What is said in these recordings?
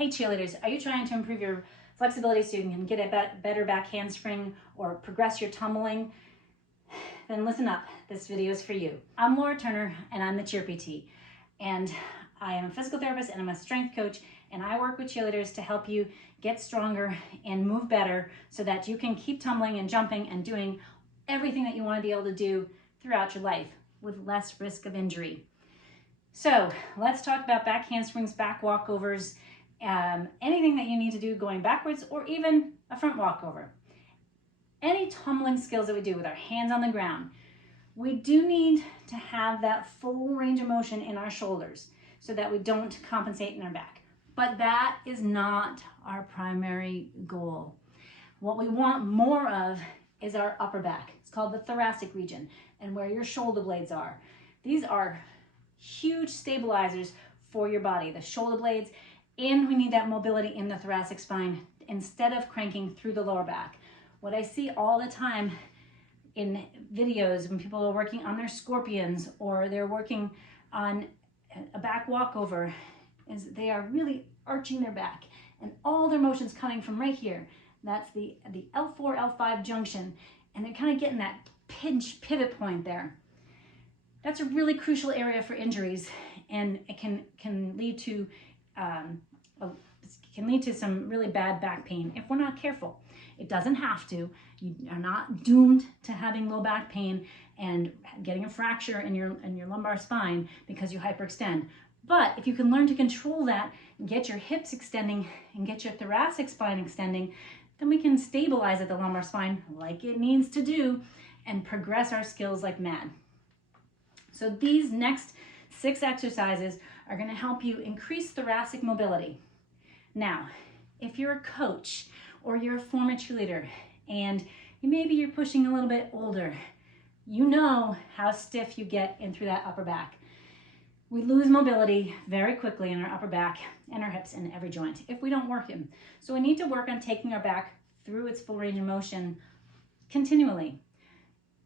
Hey cheerleaders, are you trying to improve your flexibility so you can get a better back handspring or progress your tumbling? Then listen up, this video is for you. I'm Laura Turner and I'm the Cheer PT. And I am a physical therapist and I'm a strength coach, and I work with cheerleaders to help you get stronger and move better so that you can keep tumbling and jumping and doing everything that you want to be able to do throughout your life with less risk of injury. So let's talk about back handsprings, back walkovers, anything that you need to do going backwards or even a front walkover. Any tumbling skills that we do with our hands on the ground, we do need to have that full range of motion in our shoulders so that we don't compensate in our back. But that is not our primary goal. What we want more of is our upper back. It's called the thoracic region, and where your shoulder blades are. These are huge stabilizers for your body, the shoulder blades, and we need that mobility in the thoracic spine instead of cranking through the lower back. What I see all the time in videos when people are working on their scorpions or they're working on a back walkover is they are really arching their back and all their motion's coming from right here. That's the L4, L5 junction, and they're kind of getting that pinch pivot point there. That's a really crucial area for injuries, and it can lead to some really bad back pain if we're not careful. It doesn't have to. You are not doomed to having low back pain and getting a fracture in your lumbar spine because you hyperextend. But if you can learn to control that and get your hips extending and get your thoracic spine extending, then we can stabilize at the lumbar spine like it needs to do and progress our skills like mad. So these next 6 exercises are going to help you increase thoracic mobility. Now, if you're a coach or you're a former cheerleader and maybe you're pushing a little bit older, you know how stiff you get in through that upper back. We lose mobility very quickly in our upper back and our hips and every joint if we don't work them. So we need to work on taking our back through its full range of motion continually.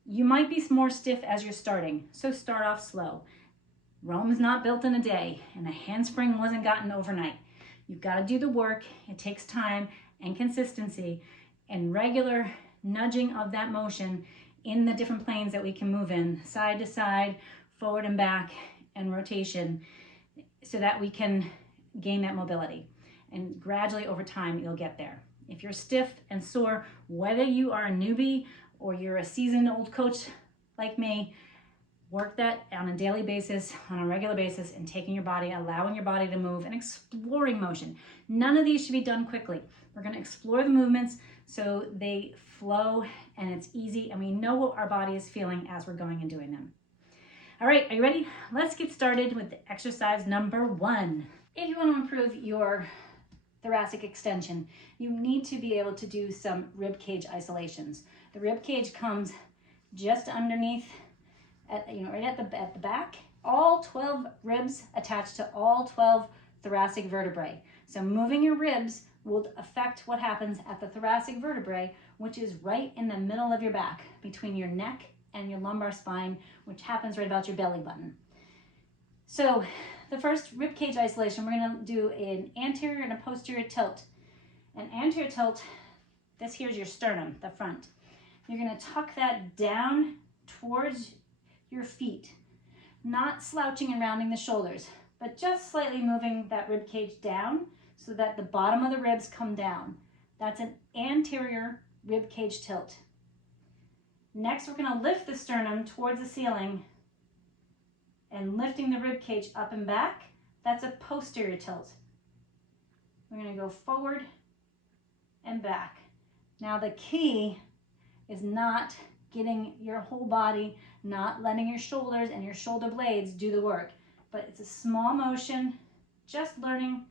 You might be more stiff as you're starting, so start off slow. Rome is not built in a day, and a handspring wasn't gotten overnight. You've got to do the work. It takes time and consistency and regular nudging of that motion in the different planes that we can move in, side to side, forward and back, and rotation, so that we can gain that mobility. And gradually over time, you'll get there. If you're stiff and sore, whether you are a newbie or you're a seasoned old coach like me, work that on a daily basis, on a regular basis, and taking your body, allowing your body to move and exploring motion. None of these should be done quickly. We're going to explore the movements so they flow and it's easy and we know what our body is feeling as we're going and doing them. All right, are you ready? Let's get started with exercise number 1. If you want to improve your thoracic extension, you need to be able to do some rib cage isolations. The rib cage comes just underneath, right at the back. All 12 ribs attached to all 12 thoracic vertebrae. So moving your ribs will affect what happens at the thoracic vertebrae, which is right in the middle of your back, between your neck and your lumbar spine, which happens right about your belly button. So the first rib cage isolation, we're going to do an anterior and a posterior tilt. An anterior tilt, this here's your sternum, the front. You're going to tuck that down towards your feet, not slouching and rounding the shoulders, but just slightly moving that rib cage down so that the bottom of the ribs come down. That's an anterior rib cage tilt. Next, we're going to lift the sternum towards the ceiling and lifting the rib cage up and back. That's a posterior tilt. We're going to go forward and back. Now the key is not getting your whole body, not letting your shoulders and your shoulder blades do the work, but it's a small motion, just learning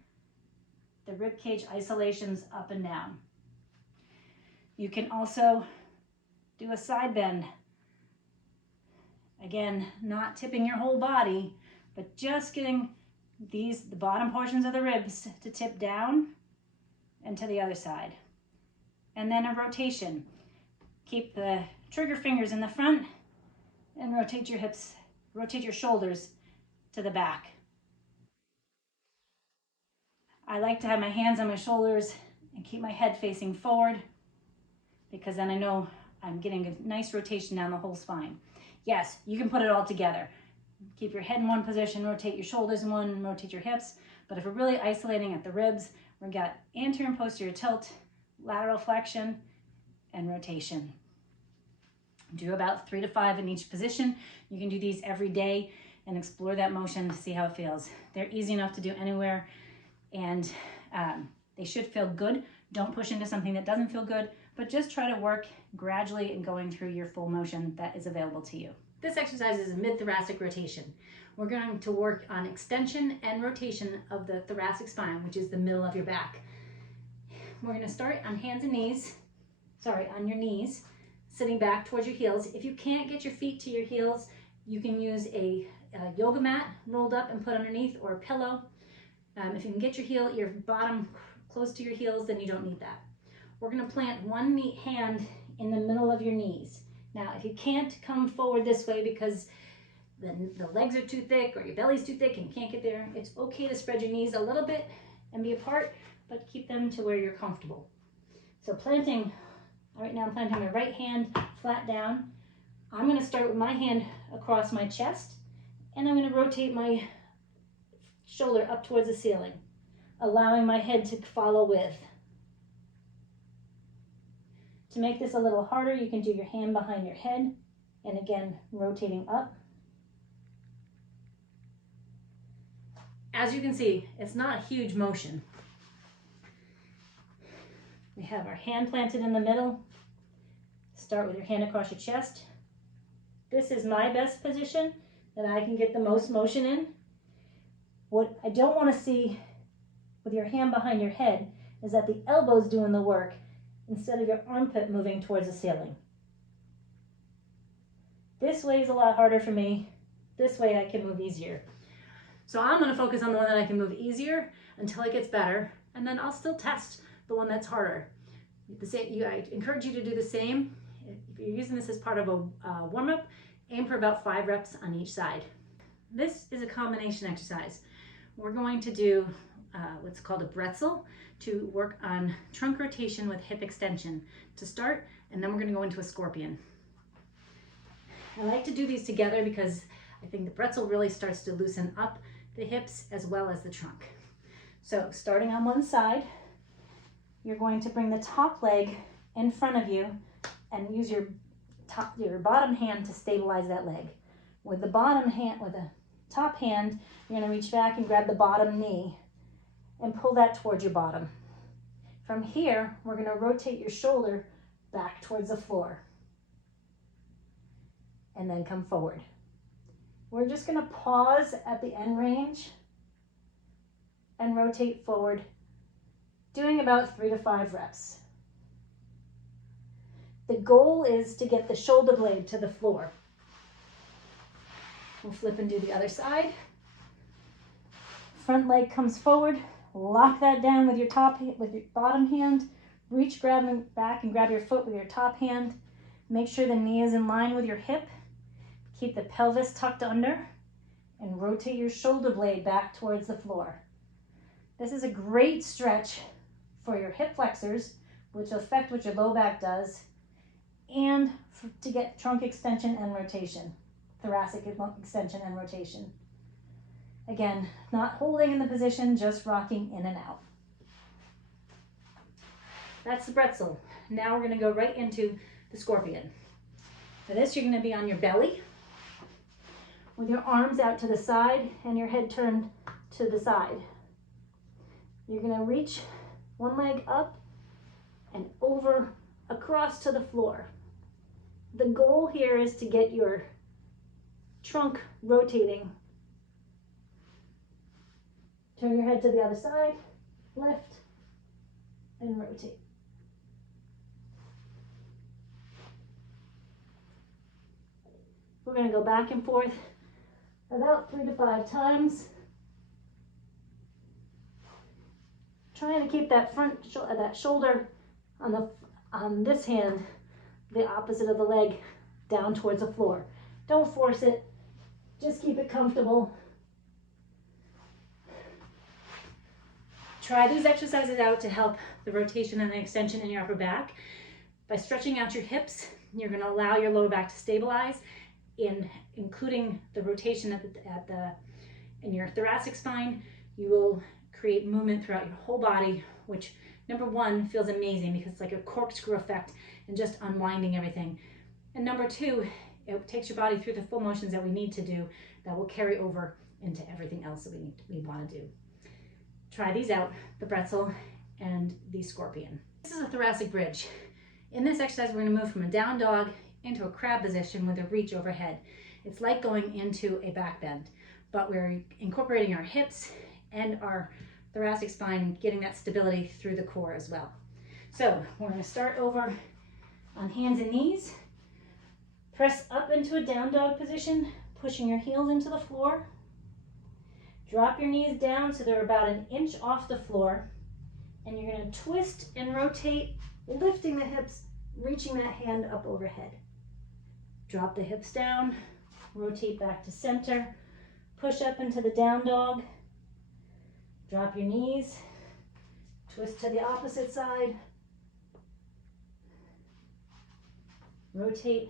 the rib cage isolations up and down. You can also do a side bend. Again, not tipping your whole body, but just getting the bottom portions of the ribs to tip down and to the other side. And then a rotation. Keep the trigger fingers in the front and rotate your hips, rotate your shoulders to the back. I like to have my hands on my shoulders and keep my head facing forward, because then I know I'm getting a nice rotation down the whole spine. Yes, you can put it all together. Keep your head in one position, rotate your shoulders in one, rotate your hips. But if we're really isolating at the ribs, we've got anterior and posterior tilt, lateral flexion, and rotation. Do about 3 to 5 in each position. You can do these every day and explore that motion to see how it feels. They're easy enough to do anywhere, and they should feel good. Don't push into something that doesn't feel good, but just try to work gradually and going through your full motion that is available to you. This exercise is a mid-thoracic rotation. We're going to work on extension and rotation of the thoracic spine, which is the middle of your back. We're going to start on hands and knees, on your knees, sitting back towards your heels. If you can't get your feet to your heels, you can use a yoga mat rolled up and put underneath, or a pillow. If you can get your bottom close to your heels, then you don't need that. We're going to plant one hand in the middle of your knees. Now, if you can't come forward this way because the legs are too thick or your belly's too thick and you can't get there, it's okay to spread your knees a little bit and be apart, but keep them to where you're comfortable. So right now I'm planting my right hand flat down. I'm going to start with my hand across my chest, and I'm going to rotate my shoulder up towards the ceiling, allowing my head to follow with. To make this a little harder, you can do your hand behind your head, and again, rotating up. As you can see, it's not a huge motion. We have our hand planted in the middle. Start with your hand across your chest. This is my best position that I can get the most motion in. What I don't want to see with your hand behind your head is that the elbow's doing the work instead of your armpit moving towards the ceiling. This way is a lot harder for me. This way I can move easier. So I'm going to focus on the one that I can move easier until it gets better, and then I'll still test the one that's harder. I encourage you to do the same. If you're using this as part of a warm-up, aim for about 5 reps on each side. This is a combination exercise. We're going to do what's called a bretzel to work on trunk rotation with hip extension to start, and then we're going to go into a scorpion. I like to do these together because I think the bretzel really starts to loosen up the hips as well as the trunk. So starting on one side, you're going to bring the top leg in front of you and use your bottom hand to stabilize that leg. With the top hand, you're going to reach back and grab the bottom knee and pull that towards your bottom. From here, we're going to rotate your shoulder back towards the floor and then come forward. We're just going to pause at the end range and rotate forward, doing about 3 to 5 reps. The goal is to get the shoulder blade to the floor. We'll flip and do the other side. Front leg comes forward. Lock that down with your bottom hand. Reach, grab back and grab your foot with your top hand. Make sure the knee is in line with your hip. Keep the pelvis tucked under and rotate your shoulder blade back towards the floor. This is a great stretch for your hip flexors, which will affect what your low back does, and to get trunk extension and rotation, thoracic extension and rotation. Again, not holding in the position, just rocking in and out. That's the bretzel. Now we're going to go right into the scorpion. For this, you're going to be on your belly with your arms out to the side and your head turned to the side. You're going to reach one leg up and over across to the floor. The goal here is to get your trunk rotating. Turn your head to the other side, lift, and rotate. We're going to go back and forth about 3 to 5 times. Trying to keep that that shoulder on this hand, the opposite of the leg, down towards the floor. Don't force it. Just keep it comfortable. Try these exercises out to help the rotation and the extension in your upper back. By stretching out your hips, you're going to allow your lower back to stabilize, including the rotation in your thoracic spine. You will create movement throughout your whole body, which number one feels amazing because it's like a corkscrew effect and just unwinding everything. And number two, it takes your body through the full motions that we need to do that will carry over into everything else that we want to do. Try these out, the pretzel and the scorpion. This is a thoracic bridge. In this exercise, we're going to move from a down dog into a crab position with a reach overhead. It's like going into a back bend, but we're incorporating our hips and our thoracic spine, getting that stability through the core as well. So we're going to start over on hands and knees. Press up into a down dog position, pushing your heels into the floor. Drop your knees down so they're about an inch off the floor, and you're going to twist and rotate, lifting the hips, reaching that hand up overhead. Drop the hips down, rotate back to center, push up into the down dog, drop your knees, twist to the opposite side, rotate.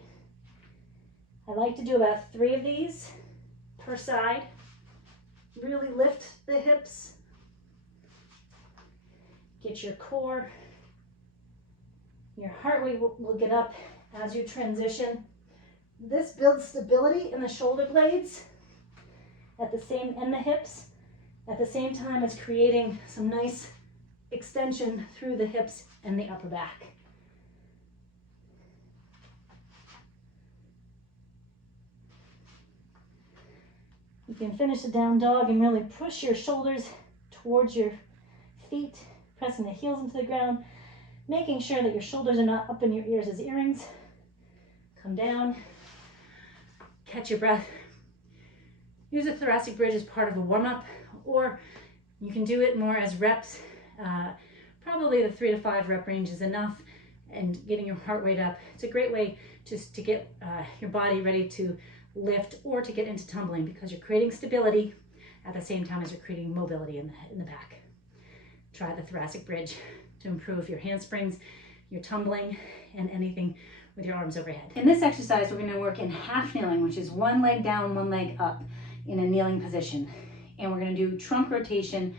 I like to do about 3 of these per side. Really lift the hips, get your core, your heart rate will get up as you transition. This builds stability in the shoulder blades and the hips, at the same time as creating some nice extension through the hips and the upper back. You can finish a down dog and really push your shoulders towards your feet, pressing the heels into the ground, making sure that your shoulders are not up in your ears as earrings. Come down, catch your breath. Use a thoracic bridge as part of a warm-up, or you can do it more as reps. Probably the 3 to 5 rep range is enough, and getting your heart rate up. It's a great way just to get your body ready to lift or to get into tumbling, because you're creating stability at the same time as you're creating mobility in the back. Try the thoracic bridge to improve your handsprings, your tumbling, and anything with your arms overhead. In this exercise, we're going to work in half kneeling, which is one leg down, one leg up in a kneeling position. And we're going to do trunk rotation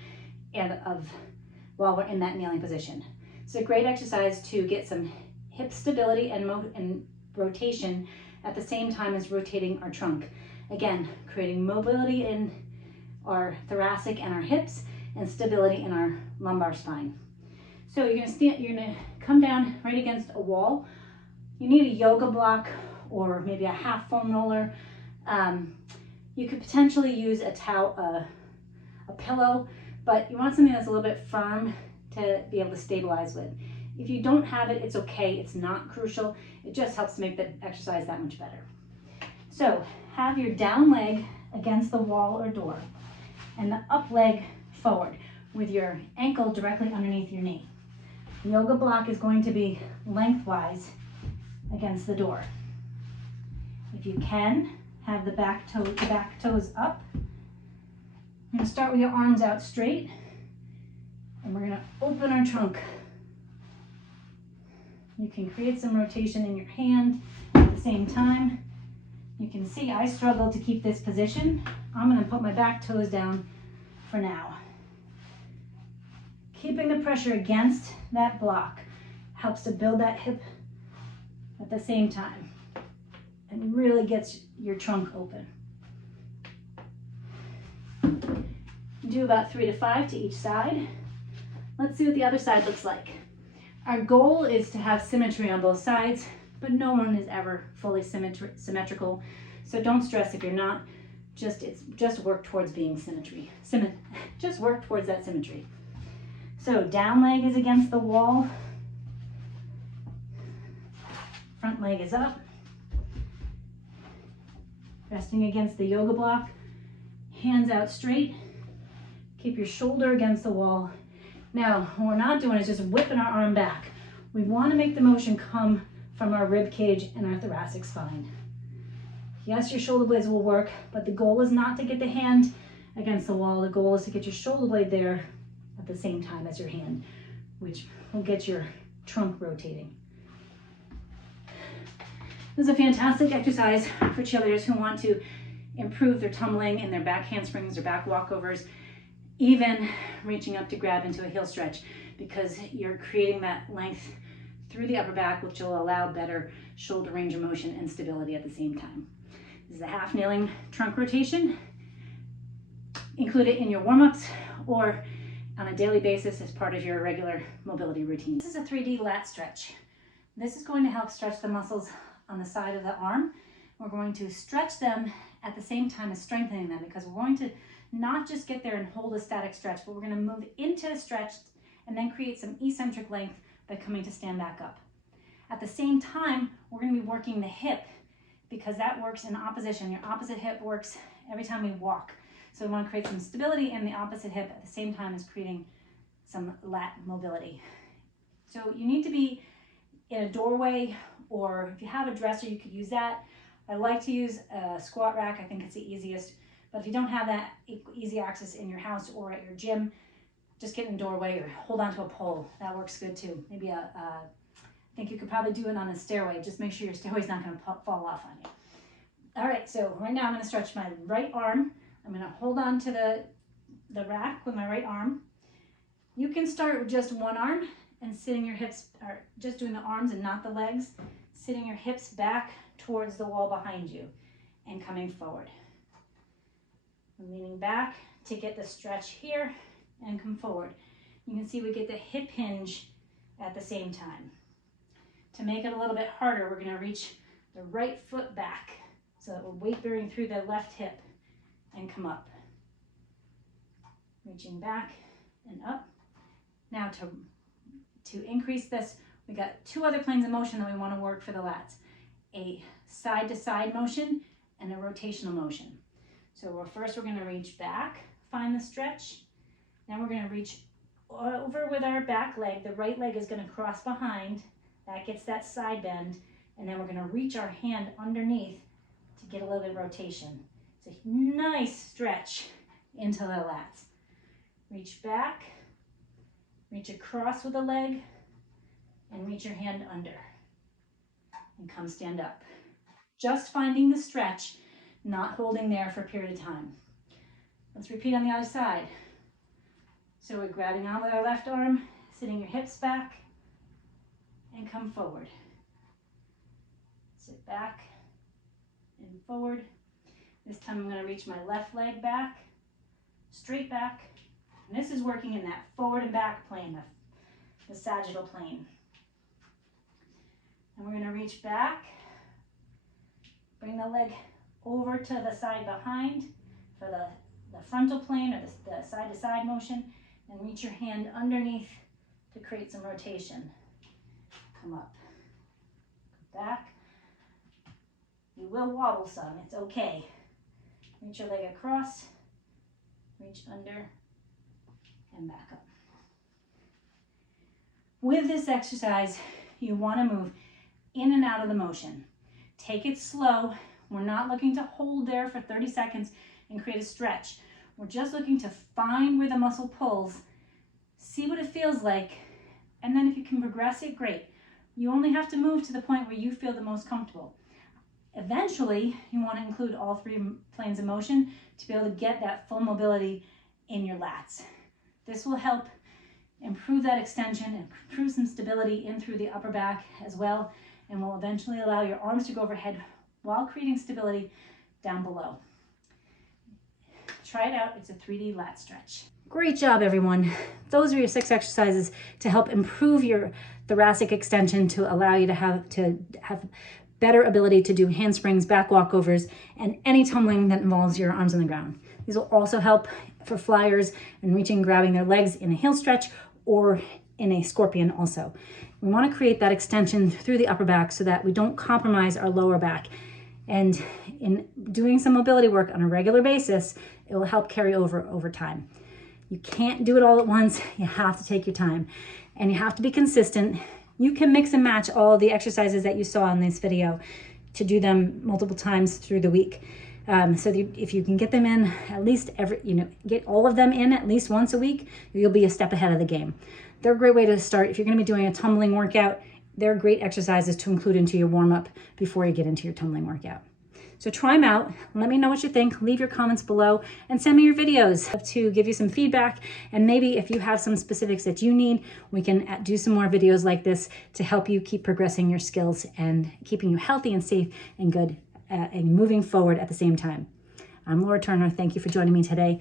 while we're in that kneeling position. It's a great exercise to get some hip stability and rotation at the same time as rotating our trunk. Again, creating mobility in our thoracic and our hips and stability in our lumbar spine. So you're gonna come down right against a wall. You need a yoga block or maybe a half foam roller. You could potentially use a towel, a pillow, but you want something that's a little bit firm to be able to stabilize with. If you don't have it, it's okay. It's not crucial. It just helps to make the exercise that much better. So have your down leg against the wall or door and the up leg forward with your ankle directly underneath your knee. The yoga block is going to be lengthwise against the door. If you can, have the back toes up. We're going to start with your arms out straight, and we're going to open our trunk. You can create some rotation in your hand at the same time. You can see I struggle to keep this position. I'm going to put my back toes down for now. Keeping the pressure against that block helps to build that hip at the same time and really gets your trunk open. Do about 3 to 5 to each side. Let's see what the other side looks like. Our goal is to have symmetry on both sides, but no one is ever fully symmetrical. So don't stress if you're not. Just work towards being symmetry. Just work towards that symmetry. So down leg is against the wall. Front leg is up. Resting against the yoga block. Hands out straight. Keep your shoulder against the wall. Now, what we're not doing is just whipping our arm back. We want to make the motion come from our rib cage and our thoracic spine. Yes, your shoulder blades will work, but the goal is not to get the hand against the wall. The goal is to get your shoulder blade there at the same time as your hand, which will get your trunk rotating. This is a fantastic exercise for cheerleaders who want to improve their tumbling and their back handsprings or back walkovers, even reaching up to grab into a heel stretch, because you're creating that length through the upper back, which will allow better shoulder range of motion and stability at the same time. This is a half kneeling trunk rotation. Include it in your warm-ups or on a daily basis as part of your regular mobility routine. This is a 3D lat stretch. This is going to help stretch the muscles on the side of the arm. We're going to stretch them at the same time as strengthening them, because we're going to not just get there and hold a static stretch, but we're going to move into a stretch and then create some eccentric length by coming to stand back up. At the same time, we're going to be working the hip, because that works in opposition. Your opposite hip works every time we walk. So we want to create some stability in the opposite hip at the same time as creating some lat mobility. So you need to be in a doorway, or if you have a dresser, you could use that. I like to use a squat rack. I think it's the easiest. But if you don't have that easy access in your house or at your gym, just get in a doorway or hold onto a pole. That works good too. Maybe I think you could probably do it on a stairway. Just make sure your stairway's not going to fall off on you. All right, so right now I'm going to stretch my right arm. I'm going to hold on to the rack with my right arm. You can start with just one arm and sitting your hips, or just doing the arms and not the legs, sitting your hips back towards the wall behind you and coming forward. I'm leaning back to get the stretch here and come forward. You can see we get the hip hinge at the same time. To make it a little bit harder, we're going to reach the right foot back so that we're weight bearing through the left hip and come up. Reaching back and up. Now to increase this, we got two other planes of motion that we want to work for the lats. A side-to-side motion and a rotational motion. So first we're going to reach back, find the stretch. Then we're going to reach over with our back leg. The right leg is going to cross behind. That gets that side bend. And then we're going to reach our hand underneath to get a little bit of rotation. It's a nice stretch into the lats. Reach back, reach across with the leg, and reach your hand under. And come stand up. Just finding the stretch, not holding there for a period of time. Let's repeat on the other side. So we're grabbing on with our left arm, sitting your hips back, and come forward. Sit back and forward. This time I'm going to reach my left leg back, straight back. And this is working in that forward and back plane, the sagittal plane. And we're going to reach back, bring the leg over to the side behind for the frontal plane or the side-to-side motion, and reach your hand underneath to create some rotation. Come up, back. You will wobble some, it's okay. Reach your leg across, reach under, and back up. With this exercise, you want to move in and out of the motion. Take it slow. We're not looking to hold there for 30 seconds and create a stretch. We're just looking to find where the muscle pulls, see what it feels like, and then if you can progress it, great. You only have to move to the point where you feel the most comfortable. Eventually, you want to include all three planes of motion to be able to get that full mobility in your lats. This will help improve that extension and improve some stability in through the upper back as well, and will eventually allow your arms to go overhead while creating stability down below. Try it out. It's a 3D lat stretch. Great job, everyone. Those are your 6 exercises to help improve your thoracic extension, to allow you to have better ability to do handsprings, back walkovers, and any tumbling that involves your arms on the ground. These will also help for flyers and reaching, grabbing their legs in a heel stretch or in a scorpion also. We want to create that extension through the upper back so that we don't compromise our lower back. And in doing some mobility work on a regular basis, it will help carry over time. You can't do it all at once. You have to take your time and you have to be consistent. You can mix and match all of the exercises that you saw in this video to do them multiple times through the week. If you can get them in at least get all of them in at least once a week, you'll be a step ahead of the game. They're a great way to start. If you're going to be doing a tumbling workout, they're great exercises to include into your warm-up before you get into your tumbling workout. So try them out. Let me know what you think. Leave your comments below and send me your videos to give you some feedback. And maybe if you have some specifics that you need, we can do some more videos like this to help you keep progressing your skills and keeping you healthy and safe and good and moving forward at the same time. I'm Laura Turner. Thank you for joining me today.